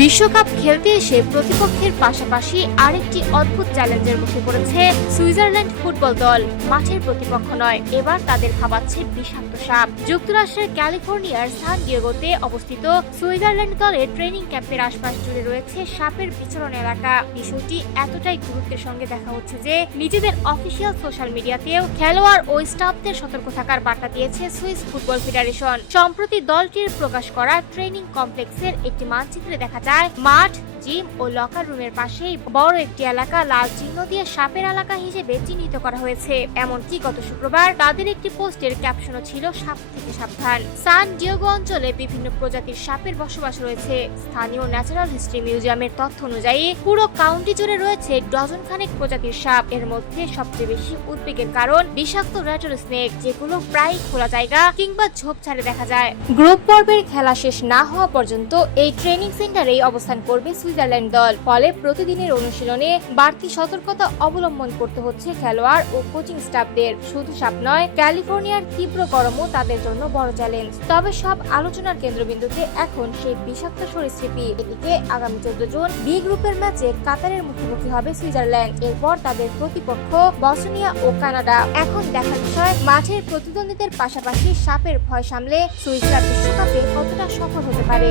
বিশ্বকাপ খেলতে এসে প্রতিপক্ষের পাশাপাশি আরেকটি অদ্ভুত চ্যালেঞ্জের মুখে পড়েছে সুইজারল্যান্ড ফুটবল দল। মাঠের প্রতিপক্ষ নয়, এবার তাদের খাওয়াচ্ছে বিষাক্ত সাপ। যুক্তরাষ্ট্রের ক্যালিফোর্নিয়ার সান ডিয়েগোতে অবস্থিত সুইজারল্যান্ড দলের ট্রেনিং ক্যাম্পের আশপাশ জুড়ে রয়েছে সাপের বিচরণ এলাকা। বিষয়টি এতটাই গুরুত্বের সঙ্গে দেখা হচ্ছে যে নিজেদের অফিসিয়াল সোশ্যাল মিডিয়াতেও খেলোয়াড় ও স্টাফদের সতর্ক থাকার বার্তা দিয়েছে সুইস ফুটবল ফেডারেশন। সম্প্রতি দলটির প্রকাশ করা ট্রেনিং কমপ্লেক্সের একটি মানচিত্রে দেখা যায় মাঠ, জিম ও লকার রুমের পাশেই বড় একটি এলাকা লাল চিহ্ন দিয়ে সাপের এলাকা হিসেবে চিহ্নিত করা হয়েছে। এমনকি গত শুক্রবার তাদের একটি পোস্টের ক্যাপশনও ছিল সাপ থেকে সাবধান। সান ডিয়েগো অঞ্চলে বিভিন্ন প্রজাতির সাপের বসবাস রয়েছে। স্থানীয় ন্যাচারাল হিস্ট্রি মিউজিয়ামের তথ্য অনুযায়ী পুরো কাউন্টি জুড়ে রয়েছে ডজন খানেক প্রজাতির সাপ। এর মধ্যে সবচেয়ে বেশি উদ্বেগের কারণ বিষাক্ত র্যাটল স্নেক, যেগুলো প্রায় খোলা জায়গা কিংবা ঝোপঝাড়ে দেখা যায়। গ্রুপ পর্বের খেলা শেষ না হওয়া পর্যন্ত এই ট্রেনিং সেন্টারেই অবস্থান করবে সুইজারল্যান্ড দল। ফলে প্রতিদিনের অনুশীলনে বাড়তি সতর্কতা অবলম্বন করতে হচ্ছে খেলোয়াড় ও কোচিং স্টাফদের। শুধু সাপ নয়, ক্যালিফোর্নিয়ার তীব্র গরমও তাদের জন্য বড় চ্যালেঞ্জ। তবে সব আলোচনার কেন্দ্রবিন্দুতে এখন সেই বিষাক্ত সরীসৃপই। এদিকে আগামী 14 জুন বি গ্রুপের ম্যাচে কাতারের মুখোমুখি হবে সুইজারল্যান্ড। এরপর তাদের প্রতিপক্ষ বসনিয়া ও কানাডা। এখন দেখার বিষয় মাঠের প্রতিদ্বন্দ্বীদের পাশাপাশি সাপের ভয় সামলে সুইসরা বিশ্বকাপে কতটা সফল হতে পারে।